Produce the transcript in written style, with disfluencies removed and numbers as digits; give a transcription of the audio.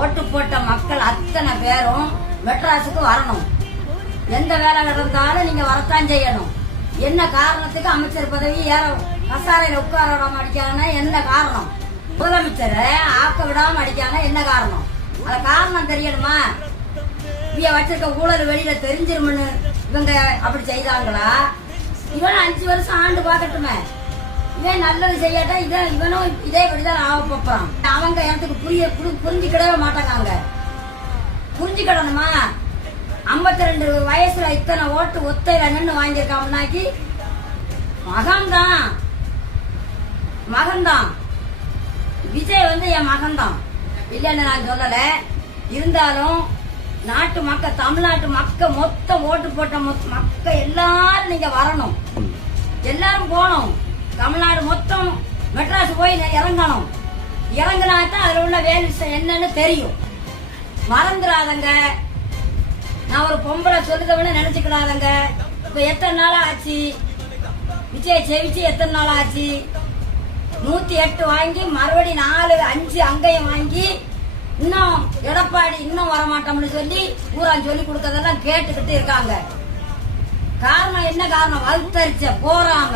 ஓட்டு போட்ட மக்கள் அத்தனை பேரும் மெட்ராஸுக்கு வரணும். எந்த வேலை நடந்தாலும் நீங்க வரத்தான் செய்யணும். என்ன காரணத்துக்கு அமைச்சர் பதவி ஏற கசாரையில உட்கார விடாம அடிக்காங்கன்னா என்ன காரணம்? முதலமைச்சரை ஆக்க விடாம அடிக்காங்கன்னா என்ன காரணம்? அந்த காரணம் தெரியணுமா? இவ வச்சிருக்க ஊழல் வெளியில தெரிஞ்சிருமனு இவங்க அப்படி செய்தாங்களா? இவன் 5 வருஷம் ஆண்டு பாக்கட்டுமே. இவன் நல்லது செய்யாட்டா இவனும் இதே படிதான் ஆக போறான். அவங்க எனக்கு புரிஞ்சுக்கிடவே மாட்டாங்க. புரிஞ்சுக்கிடணுமா? 52 வயசுல இத்தனை ஓட்டு ஒத்தையில நின்று வாங்கியிருக்காங்கன்னாக்கி மகன்தான் விஜய் என் மகன்தான் இல்லன்னு நான் சொல்லல. இருந்தாலும் நாட்டு மக்கள், தமிழ்நாட்டு மக்கள் மொத்தம் ஓட்டு போட்ட மக்கள் எல்லாரும் நீங்க வரணும். எல்லாரும் போகணும். தமிழ்நாடு மொத்தம் மெட்ராஸ் போய் இறங்கணும். இறங்கினாத்தான் அதுல உள்ள வேலை என்னன்னு தெரியும். மறந்துடாதங்க. நான் ஒரு பொம்பளை சொல்லுதவன்னு நினைச்சுக்கிடாதங்க. இப்ப எத்தனை நாளா ஆச்சு விஜய் செவிச்சு? எத்தனை நாள் ஆச்சு? 108 வாங்கி மறுபடி 4, 5 அங்கையும் வாங்கி இன்னும் எடப்பாடி இன்னும் வரமாட்டோம்னு சொல்லி ஊரான் சொல்லி கொடுக்கறதெல்லாம் கேட்டுக்கிட்டு இருக்காங்க. காரணம் என்ன காரணம்? வகுத்தரிச்ச போறாம